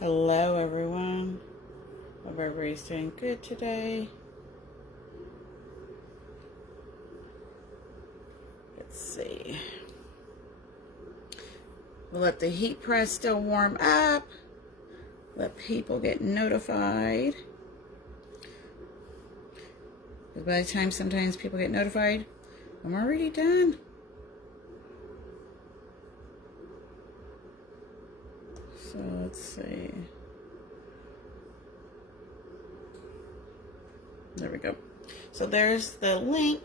Hello everyone. Hope everybody's doing good today. Let's see. We'll let the heat press still warm up. Let people get notified. Because by the time sometimes people get notified, I'm already done. So let's see. There we go. So there's the link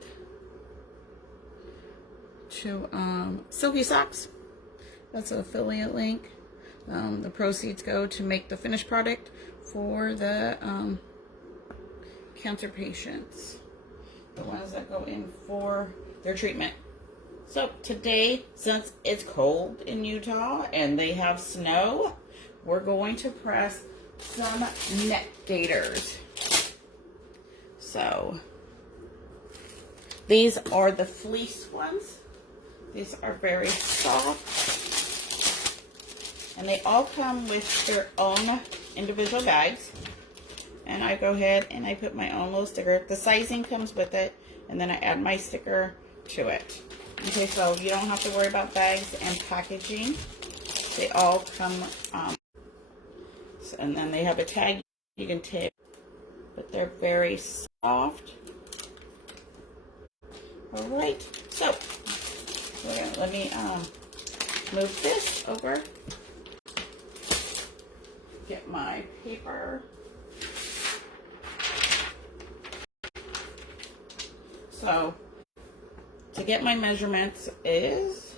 to Silky socks. That's an affiliate link. The proceeds go to make the finished product for the cancer patients, the ones that go in for their treatment. So today, since it's cold in Utah and they have snow, we're going to press some neck gaiters. So these are the fleece ones. These are very soft. And they all come with their own individual bags. And I go ahead and I put my own little sticker. The sizing comes with it. And then I add my sticker to it. Okay, so you don't have to worry about bags and packaging. They all come, and then they have a tag you can take, but they're very soft. All right, so let me move this over. Get my paper. So to get my measurements is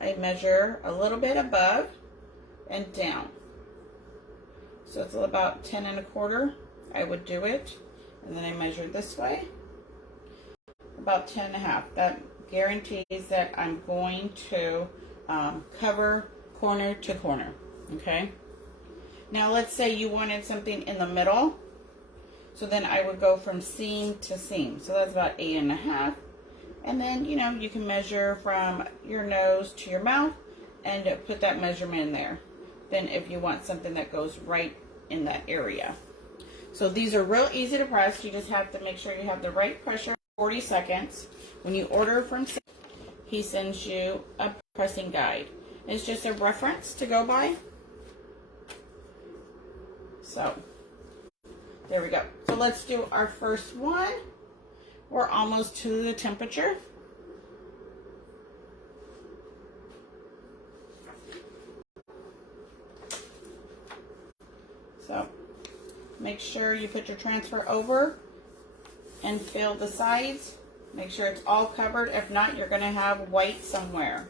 I measure a little bit above and down. So it's about 10 1/4. I would do it. And then I measure this way. About 10 1/2. That guarantees that I'm going to cover corner to corner. Okay. Now let's say you wanted something in the middle. So then I would go from seam to seam. So that's about 8 1/2. And then, you know, you can measure from your nose to your mouth and put that measurement in there. Then if you want something that goes right in that area. So these are real easy to press. You just have to make sure you have the right pressure. 40 seconds. When you order from Silky, he sends you a pressing guide. It's just a reference to go by. So there we go. So let's do our first one. We're almost to the temperature. So make sure you put your transfer over and fill the sides. Make sure it's all covered. If not, you're going to have white somewhere.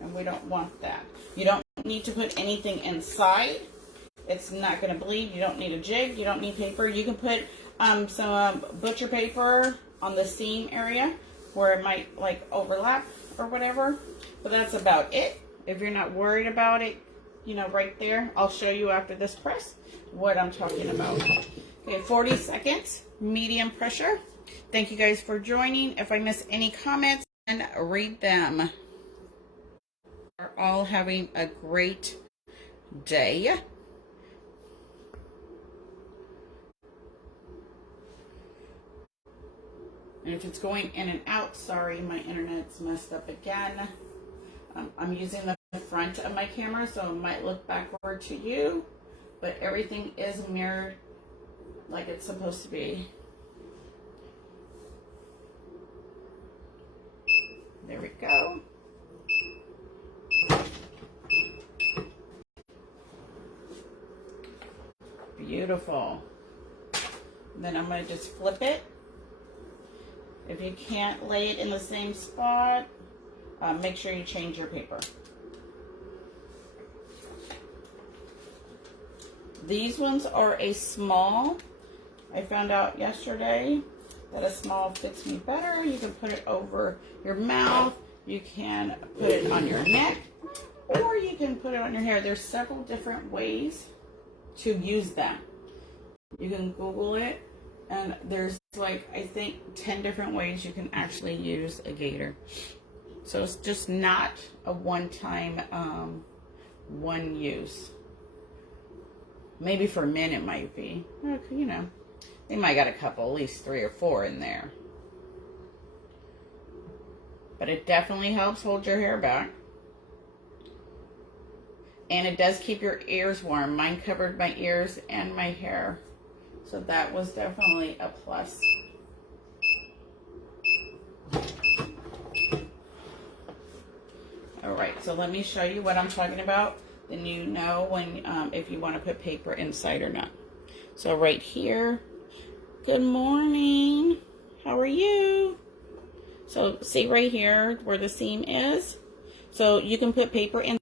And we don't want that. You don't need to put anything inside. It's not going to bleed. You don't need a jig. You don't need paper. You can put some butcher paper on the seam area where it might like overlap or whatever. But that's about it. If you're not worried about it, you know, right there, I'll show you after this press what I'm talking about. Okay, 40 seconds, medium pressure. Thank you guys for joining. If I miss any comments, then read them. We're all having a great day. And if it's going in and out, sorry, my internet's messed up again. I'm using the front of my camera, so it might look backward to you, but everything is mirrored like it's supposed to be. There we go. Beautiful. Then I'm going to just flip it. If you can't lay it in the same spot, make sure you change your paper. These ones are a small. I found out yesterday that a small fits me better. You can put it over your mouth. You can put it on your neck, or you can put it on your hair. There's several different ways to use them. You can Google it. And there's like, I think 10 different ways you can actually use a gaiter. So it's just not a one-time, one use. maybe for men it might be. You know, they might got a couple, at least 3 or 4 in there. But it definitely helps hold your hair back. And it does keep your ears warm. Mine covered my ears and my hair. So that was definitely a plus. All right, so let me show you what I'm talking about. Then you know when if you want to put paper inside or not. So right here, good morning. How are you? So see right here where the seam is? So you can put paper in.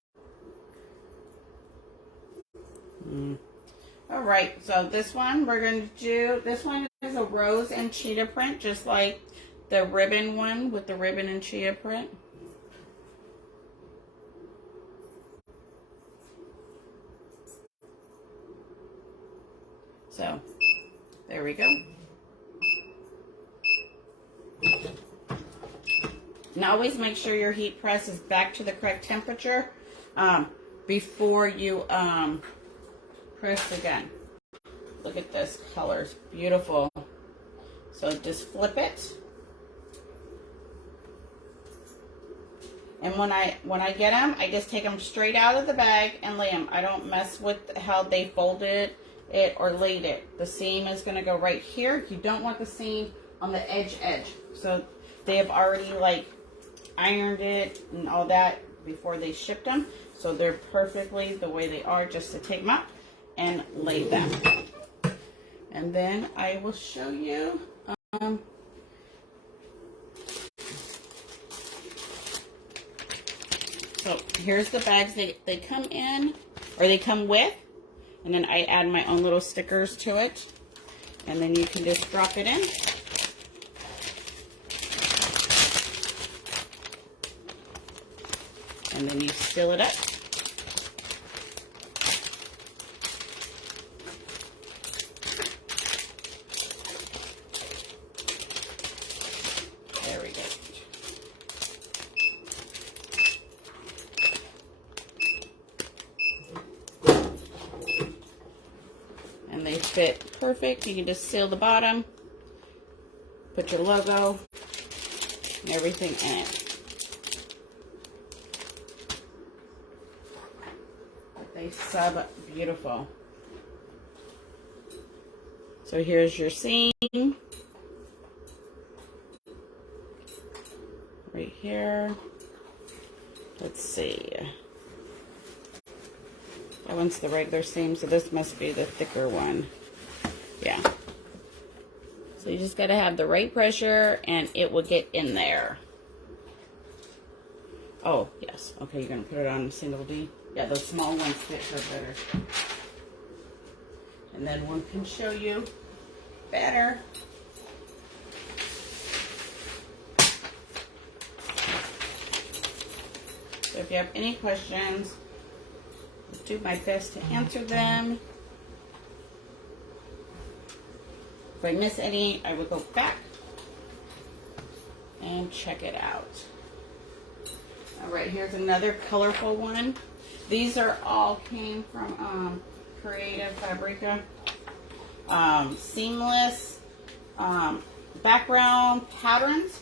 All right, so this one we're going to do, this one is a rose and cheetah print, just like the ribbon one with the ribbon and cheetah print. So there we go. And always make sure your heat press is back to the correct temperature before you press again. Look at this, colors, beautiful. So just flip it. And when I get them, I just take them straight out of the bag and lay them. I don't mess with how they folded it or laid it. The seam is going to go right here. You don't want the seam on the edge. So they have already like ironed it and all that before they shipped them. So they're perfectly the way they are, just to take them up and lay them. And then I will show you so here's the bags they come in, or they come with, and then I add my own little stickers to it, and then you can just drop it in. And then you seal it up. There we go. And they fit perfect. You can just seal the bottom, put your logo and everything in it. They sub beautiful. So here's your seam right here. Let's see. That one's the regular seam, so this must be the thicker one. Yeah. So you just got to have the right pressure and it will get in there. Oh, yes. Okay, you're going to put it on a single D. Yeah, those small ones fit her better. And then one can show you better. So if you have any questions, I'll do my best to answer them. If I miss any, I will go back and check it out. All right, here's another colorful one. These are all came from Creative Fabrica. Seamless background patterns.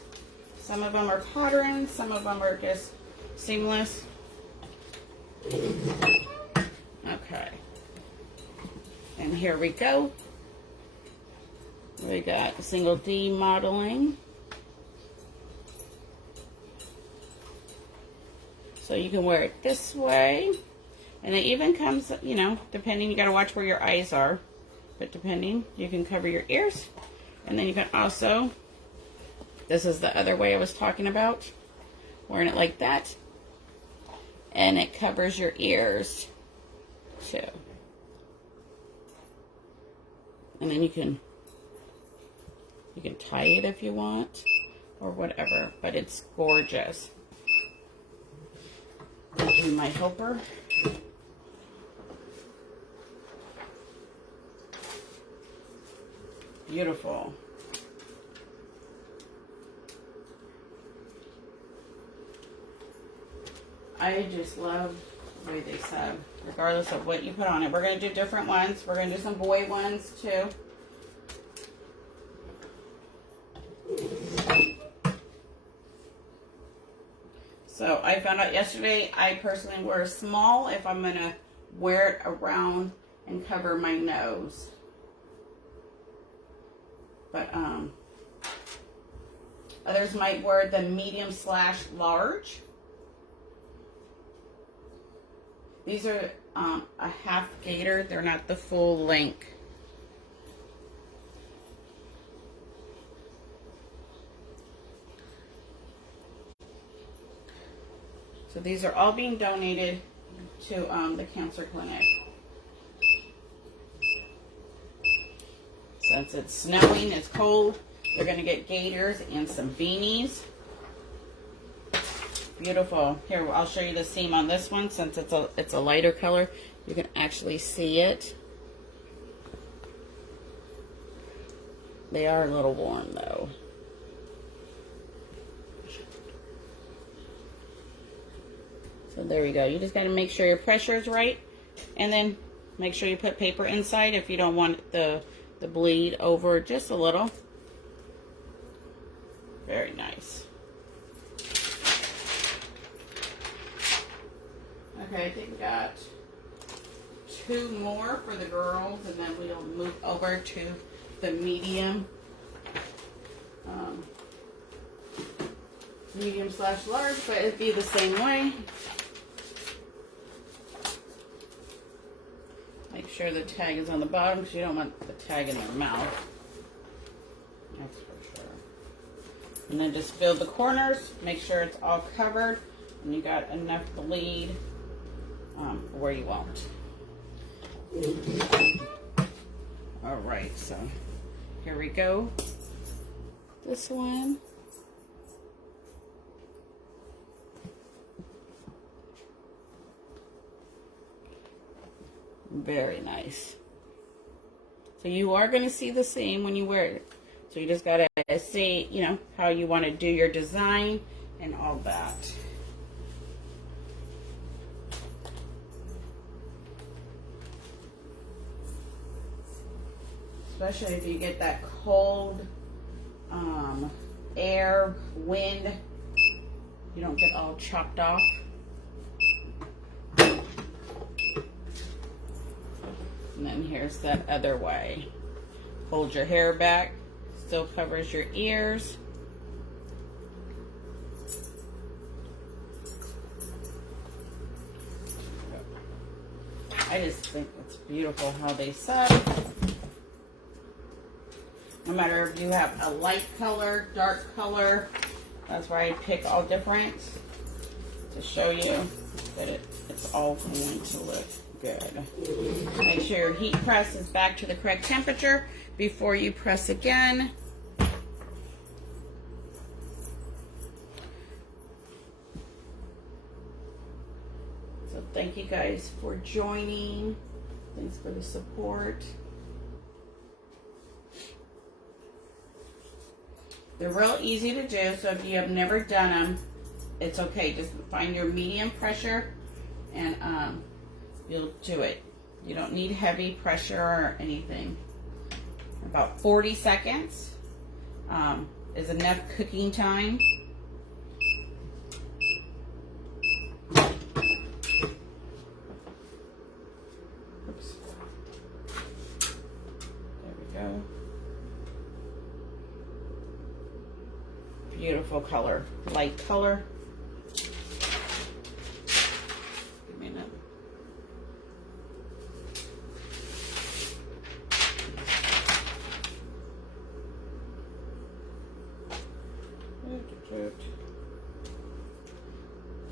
Some of them are patterns, some of them are just seamless. Okay. And here we go. We got single D modeling. So you can wear it this way. And it even comes, you know, depending, you got to watch where your eyes are. But depending, you can cover your ears. And then you can also, this is the other way I was talking about, wearing it like that. And it covers your ears too. And then you can tie it if you want or whatever, but it's gorgeous. Thank you, my helper. Beautiful. I just love the way they sew, regardless of what you put on it. We're going to do different ones. We're going to do some boy ones too. So I found out yesterday I personally wear a small if I'm going to wear it around and cover my nose. But others might wear the medium/large. These are a half gaiter. They're not the full length. So these are all being donated to the cancer clinic. Since it's snowing, it's cold, they're going to get gaiters and some beanies. Beautiful. Here, I'll show you the seam on this one since it's a lighter color. You can actually see it. They are a little warm though. So there you go. You just got to make sure your pressure is right, and then make sure you put paper inside if you don't want the bleed over just a little. Very nice. Okay, I think we got 2 more for the girls, and then we'll move over to the medium. Medium/large, but it'd be the same way. Make sure the tag is on the bottom because you don't want the tag in your mouth. That's for sure. And then just fill the corners. Make sure it's all covered and you got enough bleed where you want. All right, so here we go. This one. Very nice. So you are going to see the seam when you wear it. So you just got to see, you know, how you want to do your design and all that. Especially if you get that cold air, wind, you don't get all chopped off. And then here's that other way. Hold your hair back, still covers your ears. I just think it's beautiful how they sew. No matter if you have a light color, dark color, that's why I pick all different to show you that it's all going to look good. Make sure your heat press is back to the correct temperature before you press again. So thank you guys for joining. Thanks for the support. They're real easy to do, so if you have never done them, it's okay. Just find your medium pressure and you'll do it. You don't need heavy pressure or anything. About 40 seconds is enough cooking time. Oops. There we go. Beautiful color, light color. Give me a minute.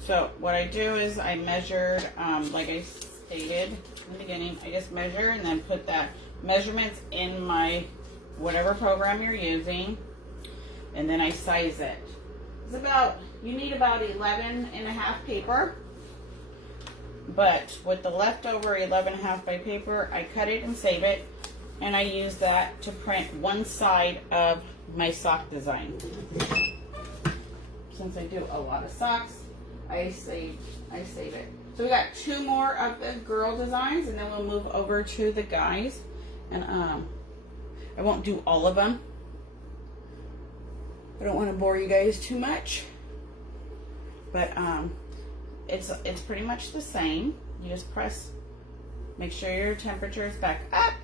So what I do is I measured, like I stated in the beginning, I just measure and then put that measurements in my whatever program you're using. And then I size it. It's about, you need about 11.5 paper. But with the leftover 11.5 by paper, I cut it and save it. And I use that to print one side of my sock design. Since I do a lot of socks, I save it. So we got 2 more of the girl designs, and then we'll move over to the guys. And I won't do all of them. I don't want to bore you guys too much. But it's pretty much the same. You just press, make sure your temperature is back up.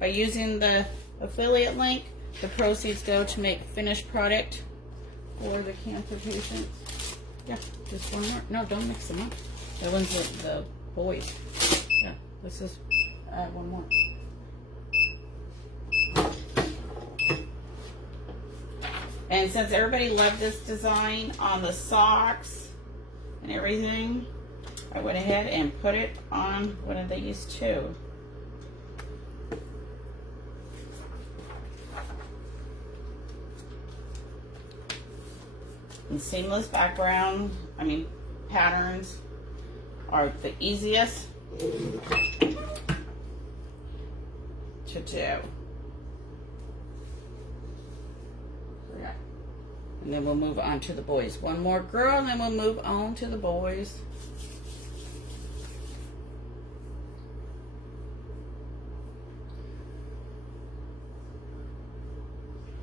By using the affiliate link, the proceeds go to make finished product for the cancer patients. Yeah, just one more. No, don't mix them up. That one's the boys. Yeah, let's just add one more. And since everybody loved this design on the socks and everything, I went ahead and put it on one of these too. And seamless background, patterns are the easiest to do. Yeah. And then we'll move on to the boys. One more girl, and then we'll move on to the boys.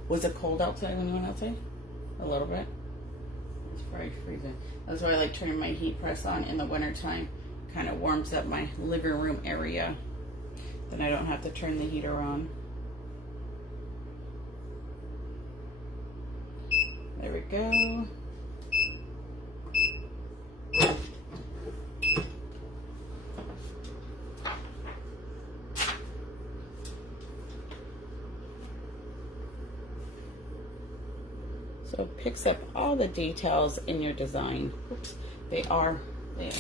Was it cold outside when you went outside? A little bit. It's probably freezing. That's why I like turning my heat press on in the wintertime. Kind of warms up my living room area. Then I don't have to turn the heater on. There we go. So it picks up all the details in your design. Oops, they are there.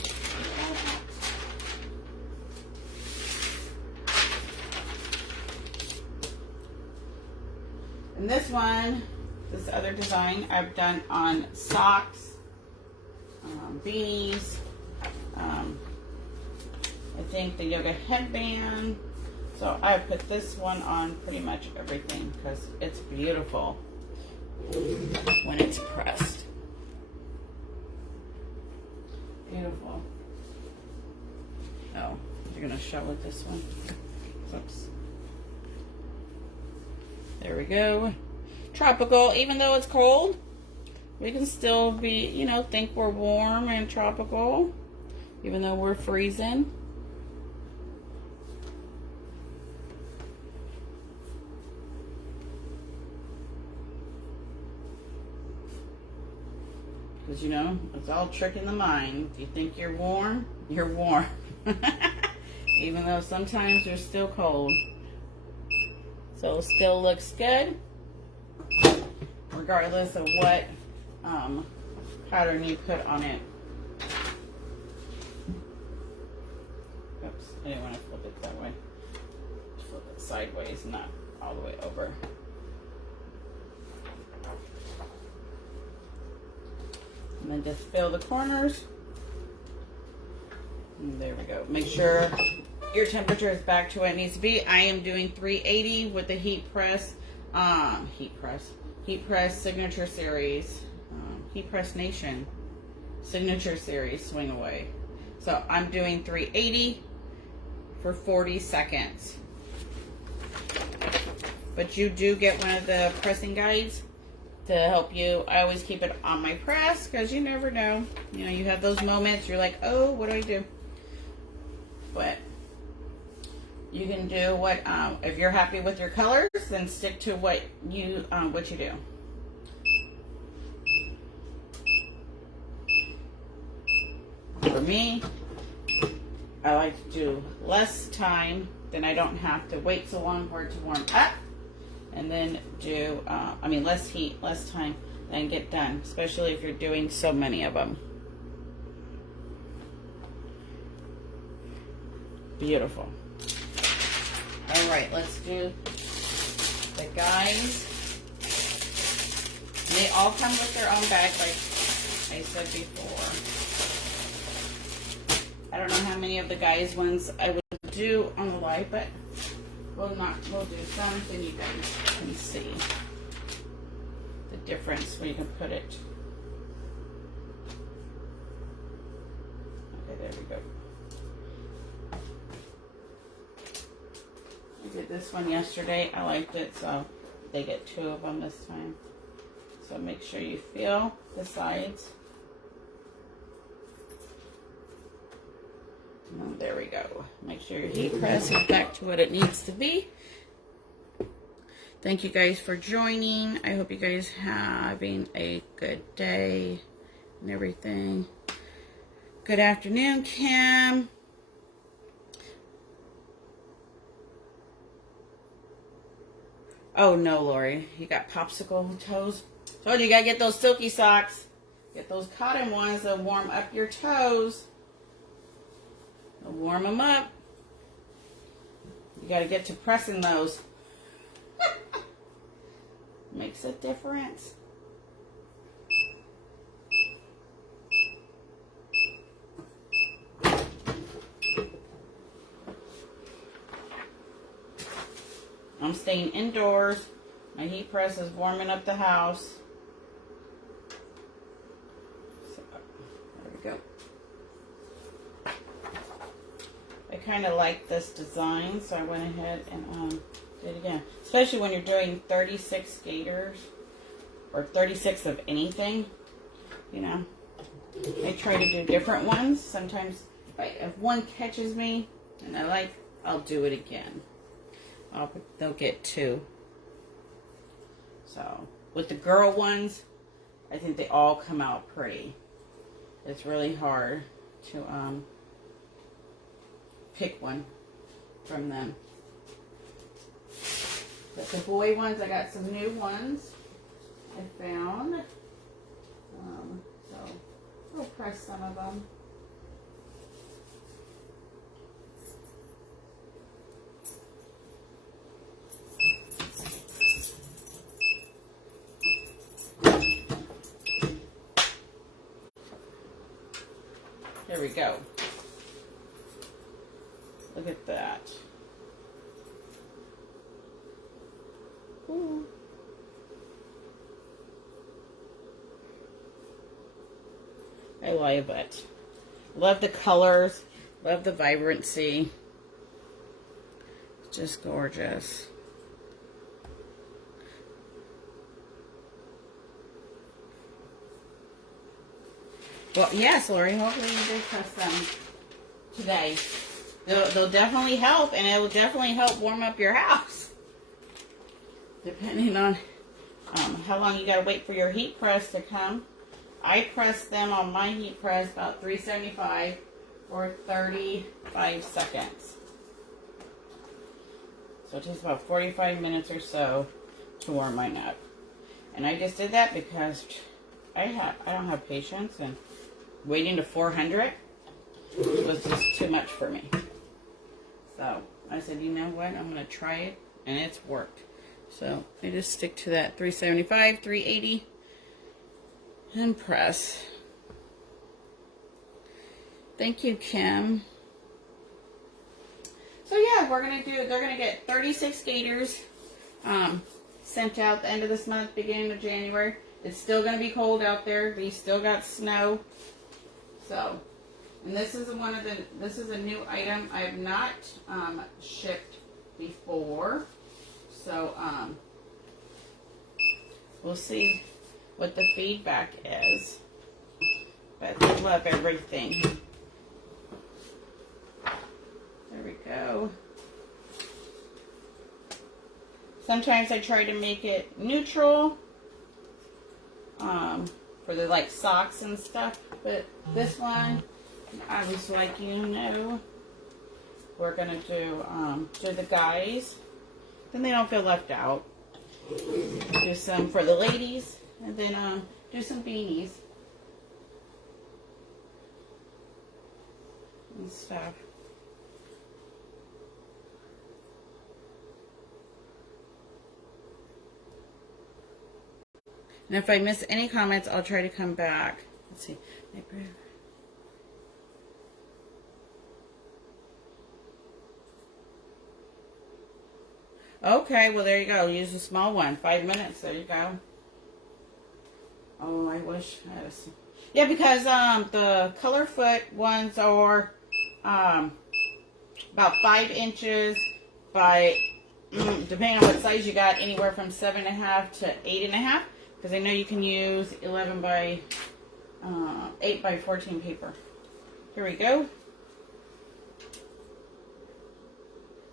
And this one, this other design I've done on socks, beanies, I think the yoga headband. So I put this one on pretty much everything because it's beautiful when it's pressed. Beautiful. Oh, you're gonna show with this one. Oops. There we go. Tropical, even though it's cold, we can still be, you know, think we're warm and tropical, even though we're freezing. Because, you know, it's all tricking the mind. If you think you're warm, you're warm. Even though sometimes you're still cold. So it still looks good, regardless of what pattern you put on it. Oops, I didn't want to flip it that way. Flip it sideways, not all the way over. And then just fill the corners. And there we go. Make sure your temperature is back to what it needs to be. I am doing 380 with the heat press signature series, heat press nation signature series swing away. So I'm doing 380 for 40 seconds. But you do get one of the pressing guides to help you. I always keep it on my press because you never know. You know, you have those moments you're like, oh, what do I do? But you can do what, if you're happy with your colors, then stick to what you do. For me, I like to do less time, then I don't have to wait so long for it to warm up. And then do, less heat, less time, then get done, especially if you're doing so many of them. Beautiful. All right, let's do the guys. And they all come with their own bag, like I said before. I don't know how many of the guys ones I would do on the live, but we'll do some, then you guys can see the difference where you can put it. There we go. I did this one yesterday. I liked it, so they get 2 of them this time. So make sure you feel the sides. And there we go. Make sure your heat press is back to what it needs to be. Thank you guys for joining. I hope you guys having a good day and everything. Good afternoon, Kim. Oh no, Lori, you got popsicle toes. Told you, you gotta get those silky socks. Get those cotton ones that warm up your toes. They'll warm them up. You gotta get to pressing those. Makes a difference. I'm staying indoors. My heat press is warming up the house. So, there we go. I kind of like this design, so I went ahead and did it again. Especially when you're doing 36 gaiters or 36 of anything, you know. I try to do different ones. Sometimes if one catches me and I like, I'll do it again. They'll get 2. So with the girl ones, I think they all come out pretty. It's really hard to pick one from them. But the boy ones, I got some new ones I found. So I'll press some of them. There we go. Look at that. Ooh. I love it. Love the colors. Love the vibrancy. It's just gorgeous. Well, yes, Lori, hopefully you did press them today. They'll definitely help, and it will definitely help warm up your house. Depending on how long you got to wait for your heat press to come. I press them on my heat press about 375 for 35 seconds. So it takes about 45 minutes or so to warm mine up. And I just did that because I don't have patience, and waiting to 400 was just too much for me. So I said, you know what, I'm going to try it, and it's worked. So I just stick to that 375, 380, and press. Thank you, Kim. So yeah, they're going to get 36 gaiters sent out the end of this month, beginning of January. It's still going to be cold out there. We still got snow. So, and this is this is a new item I have not shipped before. So, we'll see what the feedback is. But I love everything. There we go. Sometimes I try to make it neutral. For the like socks and stuff, but this one I was like, you know, we're gonna do the guys, then they don't feel left out. Do some for the ladies, and then do some beanies and stuff. And if I miss any comments, I'll try to come back. Let's see. Okay, well, there you go. Use a small one. 5 minutes. There you go. Oh, I wish I had Yeah, because the color foot ones are about 5 inches by, depending on what size you got, anywhere from 7.5 to 8.5. Because I know you can use 11 by 8 by 14 paper. Here we go.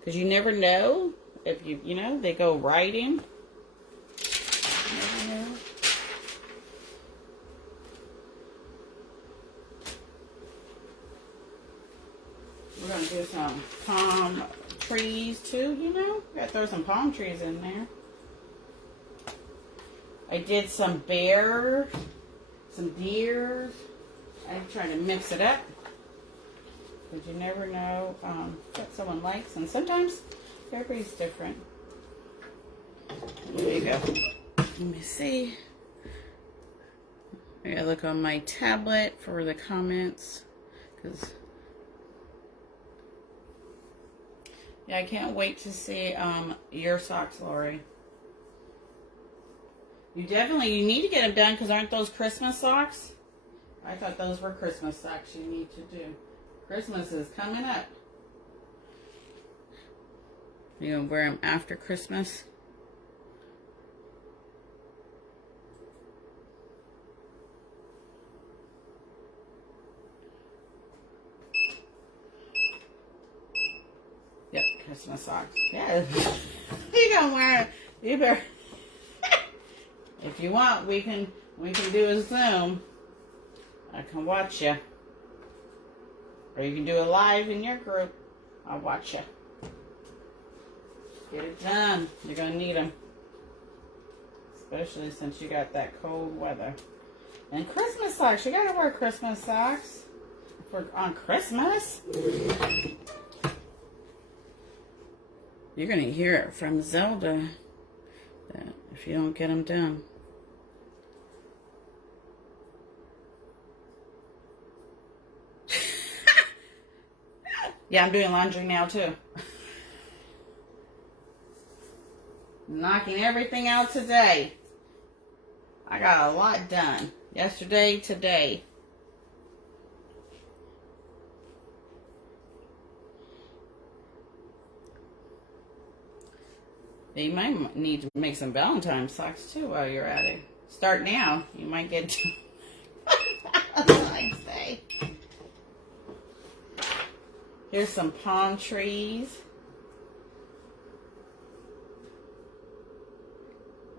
Because you never know if you know, they go right in. Never know. We're going to do some palm trees too, you know. Got to throw some palm trees in there. I did some bears, some deers. I try to mix it up. Because you never know what someone likes. And sometimes everybody's different. There you go. Let me see. I gotta look on my tablet for the comments. Because yeah, I can't wait to see your socks, Lori. You need to get them done because aren't those Christmas socks? I thought those were Christmas socks you need to do. Christmas is coming up. You gonna wear them after Christmas? Yep, Christmas socks. Yeah, you gonna wear them. You better. If you want, we can do a Zoom. I can watch you. Or you can do a live in your group. I'll watch you. Get it done. You're going to need them. Especially since you got that cold weather. And Christmas socks. You got to wear Christmas socks on Christmas. You're going to hear it from Zelda if you don't get them done. Yeah, I'm doing laundry now too. Knocking everything out today. I got a lot done. Yesterday, today. You might need to make some Valentine's socks too while you're at it. Start now. You might get Valentine's Day. Here's some palm trees.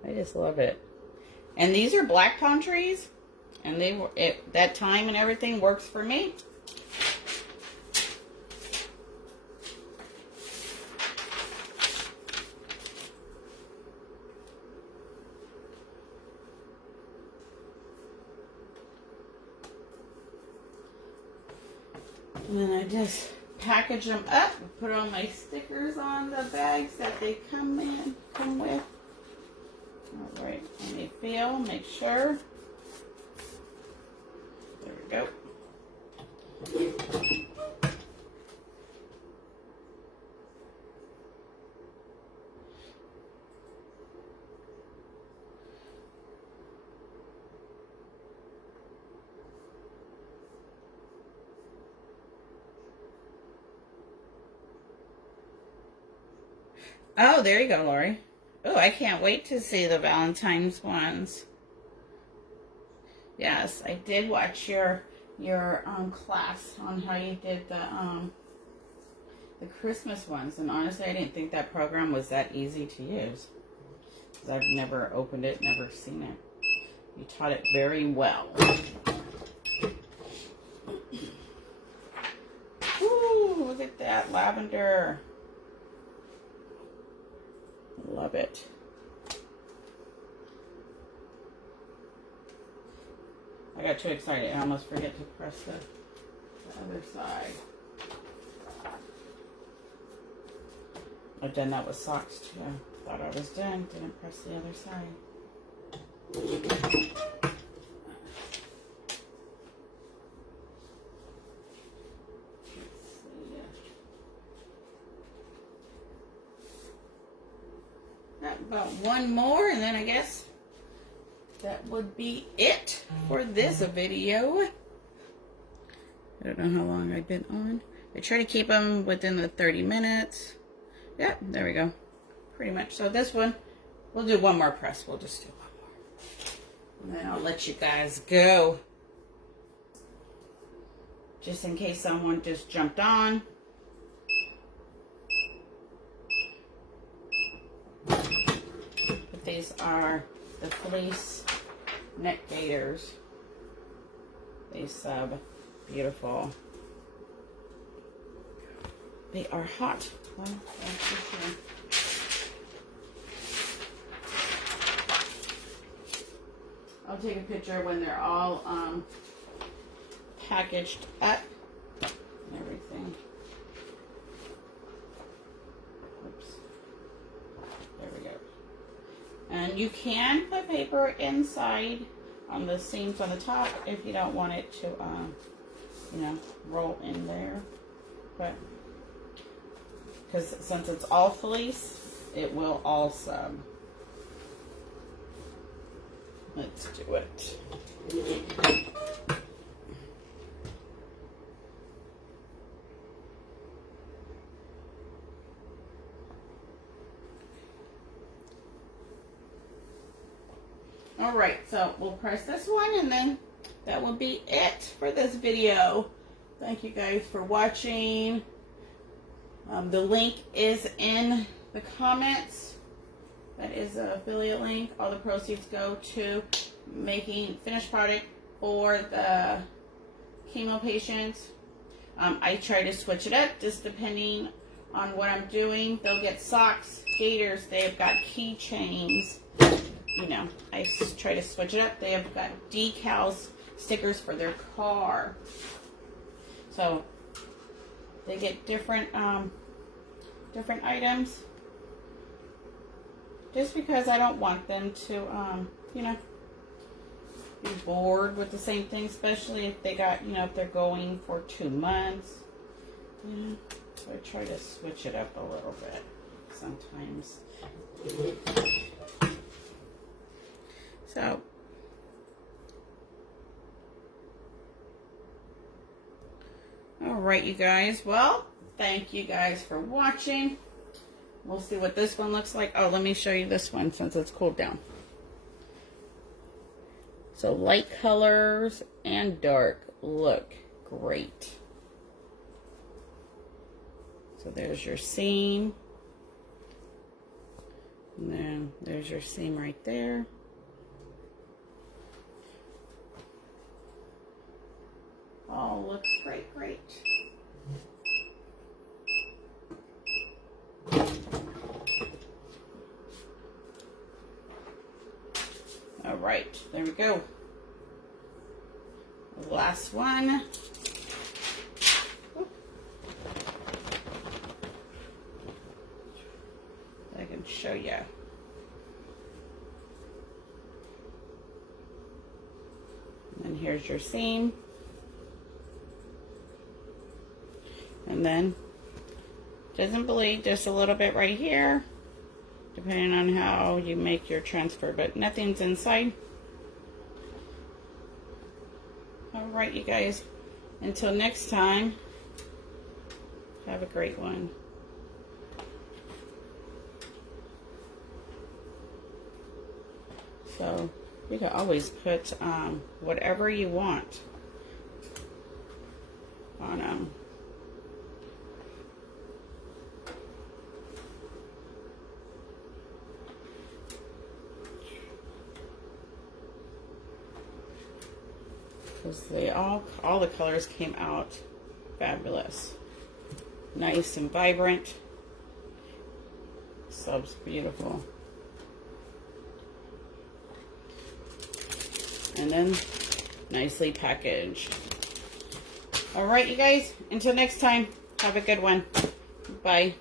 I just love it. And these are black palm trees. And that time and everything works for me. And then I just package them up and put all my stickers on the bags that they come with. All right, let me feel, make sure. There we go. Oh, there you go, Lori. Oh, I can't wait to see the Valentine's ones. Yes, I did watch your class on how you did the Christmas ones, and honestly, I didn't think that program was that easy to use. Because I've never opened it, never seen it. You taught it very well. Ooh, look at that lavender. Love it. I got too excited. I almost forget to press the other side. I've done that with socks too. Thought I was done. Didn't press the other side. About one more, and then I guess that would be it for this video. I don't know how long I've been on. I try to keep them within the 30 minutes. Yeah, there we go. Pretty much. So this one, we'll do one more press. We'll just do one more. And then I'll let you guys go. Just in case someone just jumped on. But these are the Fleece neck gaiters. They sub. Beautiful. They are hot. Well, I'll take a picture when they're all packaged up and everything. Oops. There we go. And you can put paper inside on the seams on the top if you don't want it to, you know, roll in there. But because since it's all fleece, it will all sub. Let's do it. All right, so we'll press this one and then that will be it for this video. Thank you guys for watching. The link is in the comments. That is an affiliate link. All the proceeds go to making finished product for the chemo patients. I try to switch it up just depending on what I'm doing. They'll get socks, gaiters. They've got keychains. You know, I try to switch it up. They have got decals, stickers for their car. So they get different different items. Just because I don't want them to, you know, be bored with the same thing, especially if they got, you know, if they're going for 2 months. You know, so I try to switch it up a little bit sometimes. So, all right, you guys. Well, thank you guys for watching. We'll see what this one looks like. Oh, let me show you this one since it's cooled down. So light colors and dark look great. So there's your seam. And then there's your seam right there. Oh, looks great, great. All right, there we go. The last one. I can show you. And then here's your seam. And then doesn't bleed, just a little bit right here, depending on how you make your transfer, but nothing's inside. All right, you guys, until next time, have a great one. So you can always put whatever you want on them. Because they all the colors came out fabulous. Nice and vibrant. Sub's beautiful. And then nicely packaged. All right, you guys, until next time, have a good one. Bye.